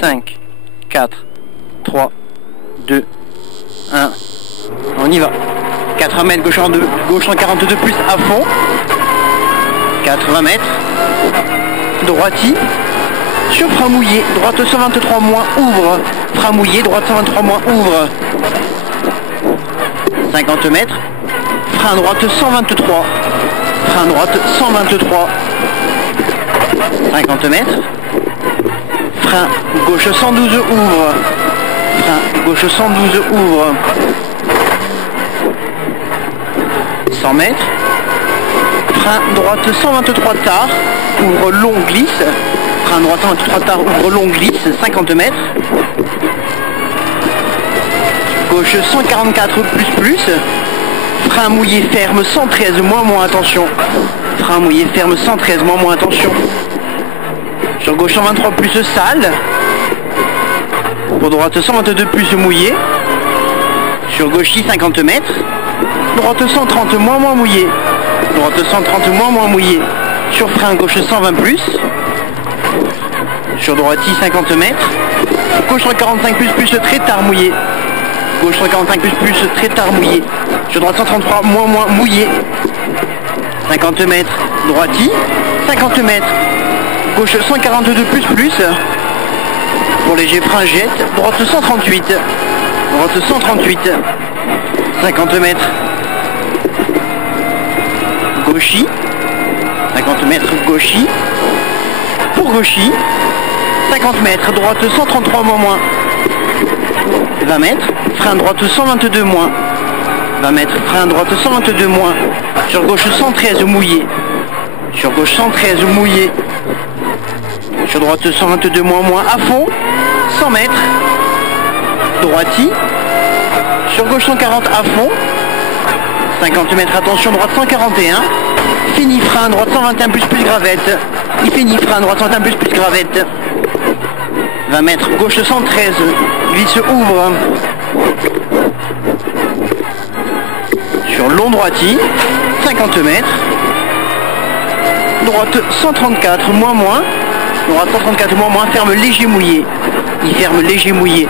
5, 4, 3, 2, 1. On y va. 80 mètres, gauche en 2, gauche 142 plus à fond. 80 mètres. Droiti. Sur frein mouillé, droite 123 moins, ouvre. Frein mouillé, droite 123 moins, ouvre. 50 mètres. Frein droite 123. Frein droite 123. 50 mètres. Frein gauche 112 ouvre. Frein gauche 112 ouvre. 100 mètres. Frein droite 123 tard. Ouvre long glisse. Frein droite 123 tard. Ouvre long glisse. 50 mètres. Gauche 144 plus. Frein mouillé ferme 113 moins attention. Frein mouillé ferme 113 moins attention. Sur gauche 123 plus sale. Pour droite 122 plus mouillé. Sur gauche 50 mètres. Droite 130 moins mouillé. Droite 130 moins mouillé. Sur frein gauche 120 plus. Sur droite 50 mètres. Gauche 145 plus très tard mouillé. Gauche 145 plus très tard mouillé. Sur droite 133 moins mouillé. 50 mètres droiti. 50 mètres. Gauche 142 plus. Pour léger frein jette. Droite 138. Droite 138. 50 mètres. Gauchi. 50 mètres gauchi. Pour gauchi. 50 mètres. Droite 133 moins. 20 mètres. Frein droite 122 moins. 20 mètres. Frein droite 122 moins. Sur gauche 113 mouillé. Sur gauche 113 mouillé. Sur droite 122 moins à fond. 100 mètres. Droiti. Sur gauche 140 à fond. 50 mètres, attention, droite 141. Fini frein, droite 121 plus gravette. Il finit frein, droite 121 plus gravette. 20 mètres, gauche 113. Glisse ouvre. Sur long droiti. 50 mètres. Droite 134 moins. Droite 134 moins, ferme léger mouillé. Il ferme léger mouillé.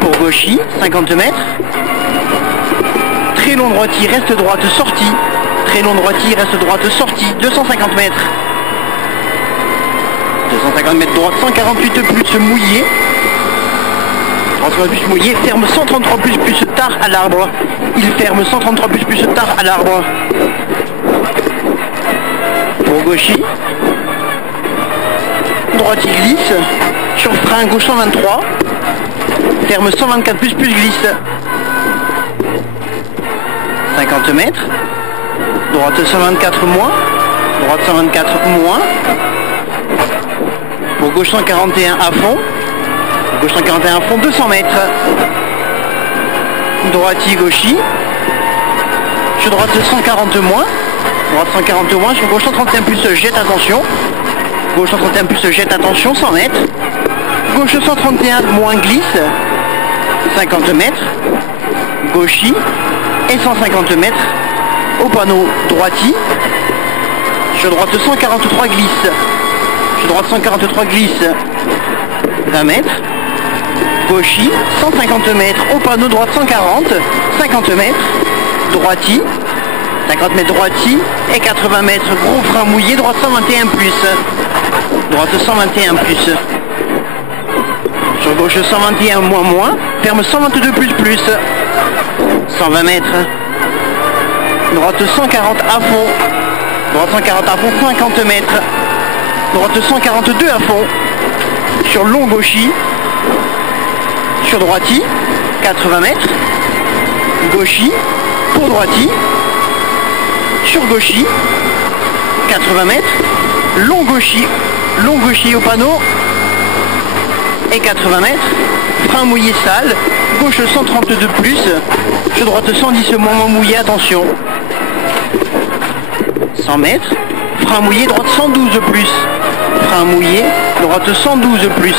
Pour gauchi, 50 mètres. Très long droiti, reste droite sortie. Très long droiti, reste droite sortie. 250 mètres. 250 mètres droite, 148 plus mouillé. 133 plus mouillé, ferme 133 plus tard à l'arbre. Il ferme 133 plus tard à l'arbre. Pour gauchi. Droite il glisse. Sur frein gauche 123. Ferme 124 plus glisse. 50 mètres. Droite 124 moins. Droite 124 moins. Pour gauche 141 à fond. Gauche 141 à fond, 200 mètres. Droiti gauchi. Sur droite 140 moins. Droite 140 moins. Sur gauche 131 plus jette, attention. Gauche 131 plus jette, attention, 100 mètres. Gauche 131 moins glisse. 50 mètres. Gauchi. Et 150 mètres. Au panneau droiti. Sur droite 143 glisse. Sur droite 143 glisse. 20 mètres. Gauchi. 150 mètres. Au panneau droite 140. 50 mètres. Droiti. 50 mètres droiti. Et 80 mètres. Gros frein mouillé. Droite 121 plus. Droite 121 plus. Sur gauche 121 moins. Ferme 122 plus. 120 mètres. Droite 140 à fond. Droite 140 à fond, 50 mètres. Droite 142 à fond. Sur long gauchi. Sur droiti. 80 mètres. Gauchi. Pour droiti. Sur gauchi. 80 mètres. Long gauchi. Long gauchi au panneau. Et 80 mètres. Frein mouillé sale. Gauche 132 plus. Sur droite 110 moins mouillé, attention. 100 mètres. Frein mouillé, droite 112 plus. Frein mouillé, droite 112 plus.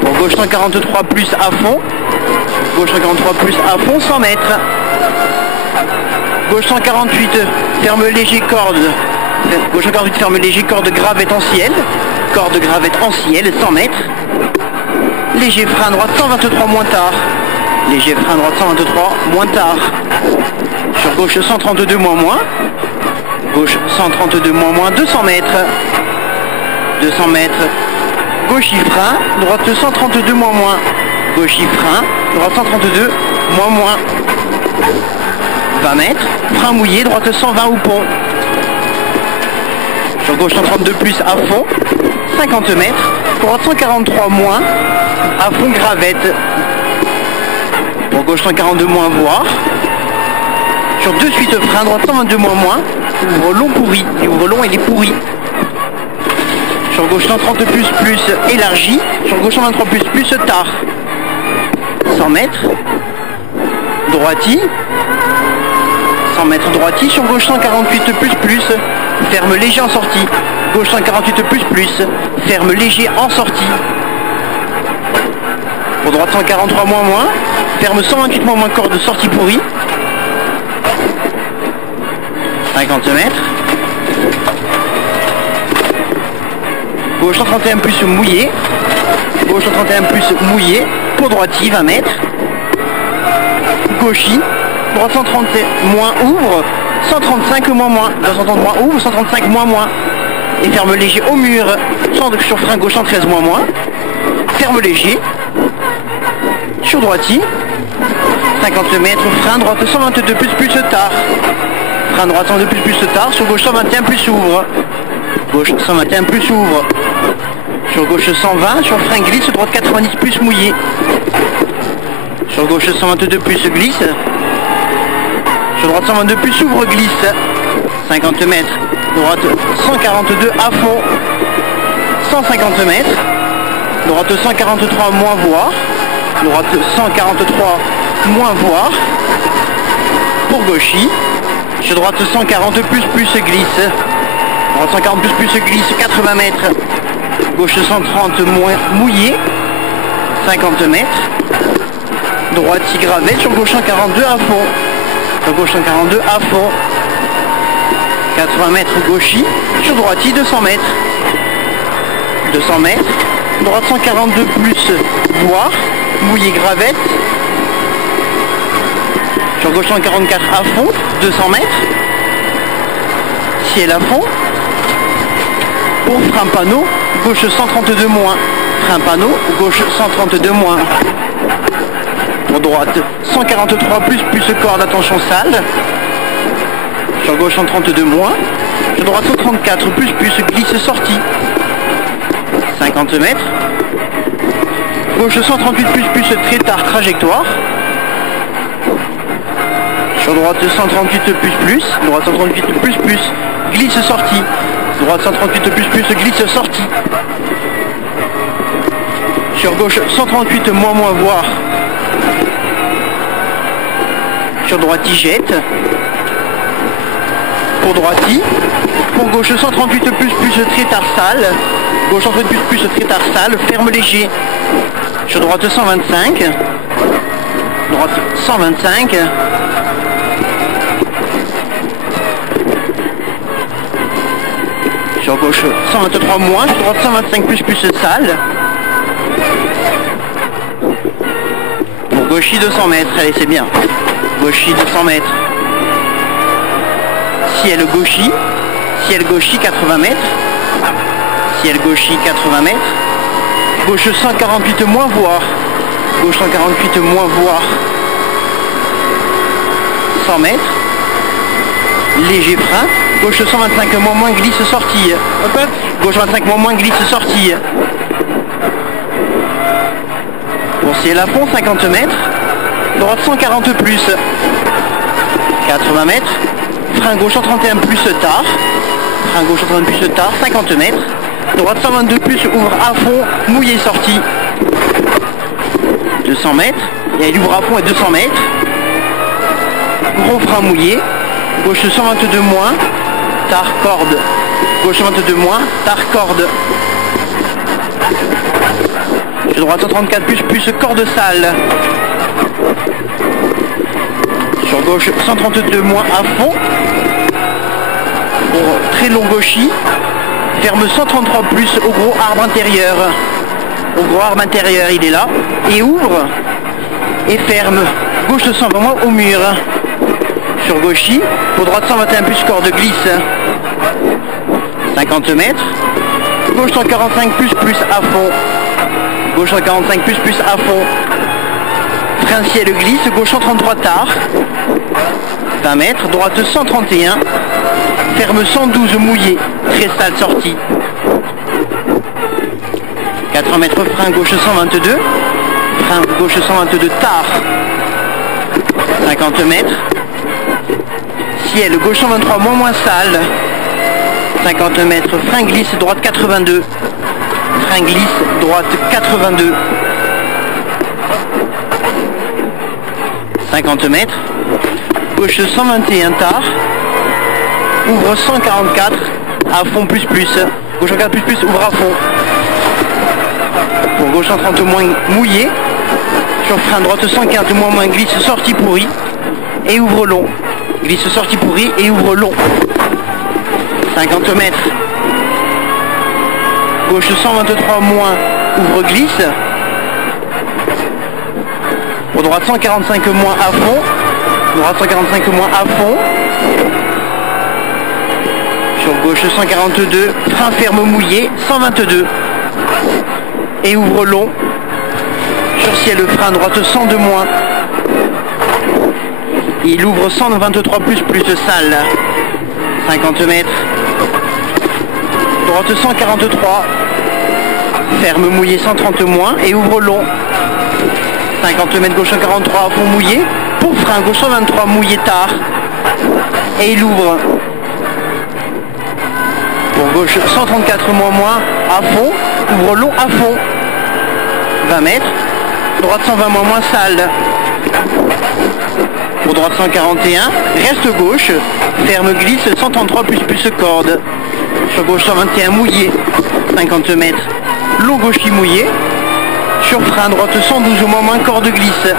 Pour gauche 143 plus à fond. Gauche 143 plus à fond, 100 mètres. Gauche 148, ferme léger corde. Gauche 48, ferme léger, corde gravette en ciel. Corde gravette en ciel, 100 mètres. Léger frein droite, 123 moins tard. Léger frein droite, 123 moins tard. Sur gauche 132 moins. Gauche 132 moins, 200 mètres. 200 mètres. Gauche frein, droite 132 moins. Gauche frein, droite 132 moins. 20 mètres. Frein mouillé, droite 120 au pont. Sur gauche 132 plus à fond. 50 mètres. Droite 143 moins. À fond gravette. Pour gauche 142 moins voir. Sur deux suites frein, droite 122 moins. Ouvre long pourri. Il ouvre long, il est pourri. Sur gauche 130 plus élargi. Sur gauche 123 plus tard. 100 mètres. Droiti. 100 mètres droiti. Sur gauche 148 plus. Ferme léger en sortie. Gauche 148 plus. Ferme léger en sortie. Pour droite 143 moins. Ferme 128 moins corde sortie pourrie. 50 mètres. Gauche 131 plus mouillé. Gauche 131 plus mouillé. Pour droiti 20 mètres. Gauchi. Droite 130 moins ouvre. 135 moins. 230 moins ouvre. 135 moins. Et ferme léger au mur. Sur frein gauche 113 moins. Ferme léger. Sur droiti. 50 mètres. Frein droite 122 plus tard. Frein droite 122 plus tard. Sur gauche 121 plus ouvre. Gauche 121 plus ouvre. Sur gauche 120. Sur frein glisse. Droite 90 plus mouillé. Sur gauche 122 plus glisse. Sur droite 122 plus ouvre glisse. 50 mètres. Droite 142 à fond. 150 mètres. Droite 143 moins voir. Droite 143 moins voir. Pour gauchi. Sur droite 140 plus glisse. Droite 140 plus glisse. 80 mètres. Gauche 130 moins mouillé. 50 mètres. Droite gravette. Sur gauche 142 à fond. Sur gauche 142 à fond. 80 mètres gauchi. Sur droiti 200 mètres. 200 mètres. Droite 142 plus voir. Mouillé gravette. Sur gauche 144 à fond. 200 mètres. Ciel à fond. Pour frein panneau. Gauche 132 moins. Frein panneau. Gauche 132 moins. Pour droite 143 plus corde, attention sale. Sur gauche 132 moins. Sur droite 134 plus glisse sortie. 50 mètres. Gauche 138 plus très tard trajectoire. Sur droite 138 plus. Droite 138 plus glisse sortie. Droite 138 plus glisse sortie. Sur gauche 138 moins voir. Sur droite il jette. Pour droiti. Pour gauche 138 plus très tard sale. Gauche 138 plus très tard sale. Ferme léger. Sur droite 125. Droite 125. Sur gauche 123 moins. Sur droite 125 plus sale. Pour gauchi 200 mètres. Allez, c'est bien. Gauchi 200 mètres. Ciel gauchi. Ciel gauchi 80 mètres. Ciel gauchi 80 mètres. Gauche 148 moins voir. Gauche 148 moins voir. 100 mètres. Léger frein. Gauche 125 moins glisse sortie. Hop, hop. Gauche 25 moins glisse sortie. Pour ciel à fond 50 mètres. Droite 140 plus. 80 mètres. Frein gauche 131 plus tard. Frein gauche 131 plus tard. 50 mètres. Droite 122 plus ouvre à fond. Mouillé sortie. 200 mètres. Et il ouvre à fond à 200 mètres. Gros frein mouillé. Gauche 122 moins. Tard corde. Gauche 122 moins. Tard corde. Sur droite 134 plus corde sale. Sur gauche 132 moins à fond. Pour très long gauchis. Ferme 133 plus au gros arbre intérieur. Au gros arbre intérieur, il est là. Et ouvre. Et ferme. Gauche 120 moins au mur. Sur gauchis. Pour droite 121 plus corde glisse. 50 mètres. Gauche 145 plus à fond. Gauche 145 plus à fond. Frein ciel glisse. Gauche 133 tard. 20 mètres. Droite 131. Ferme 112 mouillé. Très sale sortie. 80 mètres frein gauche 122. Frein gauche 122 tard. 50 mètres. Ciel gauche 123 moins sale. 50 mètres. Frein glisse droite 82. Frein glisse droite 82. 50 mètres. Gauche 121 tard. Ouvre 144. À fond plus. Gauche 144 plus ouvre à fond. Pour gauche 130 moins mouillé. Sur frein droite 115 moins glisse sortie pourrie. Et ouvre long. Glisse sortie pourrie et ouvre long. 50 mètres. Gauche 123 moins ouvre glisse. Pour droite 145 moins à fond. Droite 145 moins à fond. Sur gauche 142. Frein ferme mouillé 122. Et ouvre long. Sur ciel frein droite 102 moins. Il ouvre 123 plus sale. 50 mètres. Droite 143. Ferme mouillé 130 moins et ouvre long. 50 mètres gauche 143 à fond mouillé. Pour frein gauche 123 mouillé tard. Et il ouvre. Pour gauche 134 moins à fond. Ouvre long à fond. 20 mètres. Droite 120 moins sale. Pour droite 141. Reste gauche. Ferme glisse 133 plus corde. Sur gauche 121 mouillé. 50 mètres. Long gauchis mouillé. Sur frein droite 112 moins corde glisse.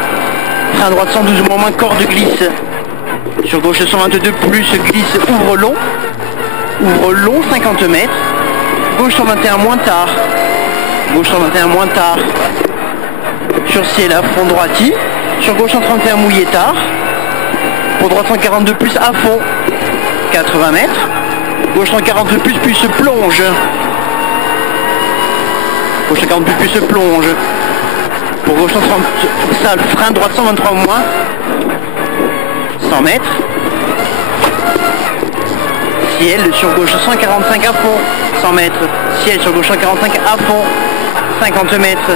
Frein droite 112 moins corde glisse. Sur gauche 122 plus glisse ouvre long. Ouvre long 50 mètres. Gauche 121 moins tard. Gauche 121 moins tard. Sur ciel à fond droiti. Sur gauche 131 mouillé tard. Pour droite 142 plus à fond. 80 mètres. Gauche 142 plus plonge. Gauche 142 plus plonge. Pour gauche 130 sale frein droite 123 moins. 100 mètres. Ciel sur gauche 145 à fond. 100 mètres. Ciel sur gauche 145 à fond. 50 mètres.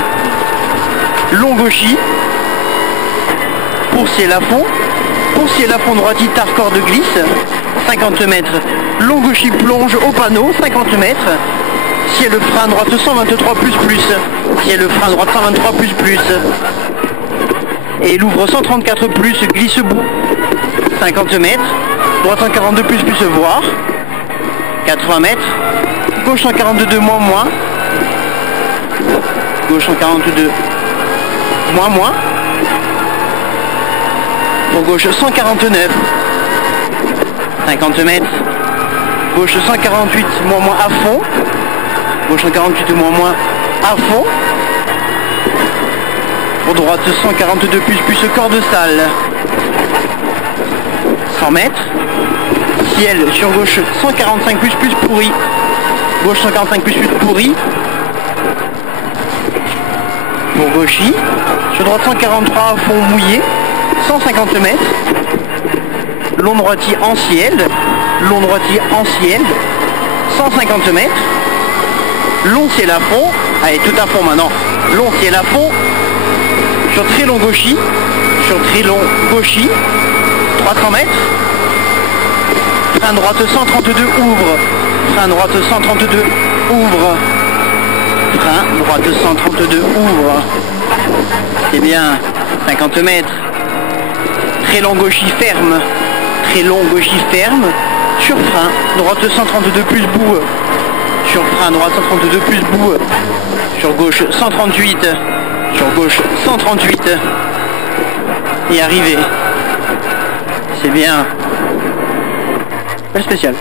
Long gauchis. Pour ciel à fond. Pour ciel à fond droiti tard corde glisse. 50 mètres. Long gauchis plonge au panneau. 50 mètres. Ciel frein droite 123 plus. Ciel frein droite 123 plus. Et il ouvre 134 plus glisse bout. 50 mètres. Droite 142 plus voir. 80 mètres. Gauche 142 moins. Gauche 142 moins. Pour gauche 149. 50 mètres. Gauche 148 moins à fond. Gauche 148 moins à fond. Pour droite 142 plus corde sale. 100 mètres. Ciel sur gauche 145 plus pourri. Gauche 145 plus pourri. Pour gauchis. Sur droite 143 à fond mouillé. 150 mètres. Long droitier en ciel. Long droitier en ciel. 150 mètres. Long ciel à fond. Allez, tout à fond maintenant. Long ciel à fond. Sur très long gauchis. Sur très long gauchis. 300 mètres. Frein droite 132 ouvre. Frein droite 132 ouvre. Frein droite 132 ouvre. C'est bien. 50 mètres. Très long gauchis ferme. Très long gauchis ferme. Sur frein droite 132 plus bout. Sur frein droite 132 plus bout. Sur gauche 138. Sur gauche 138. Et arrivé. C'est bien. Pas spécial.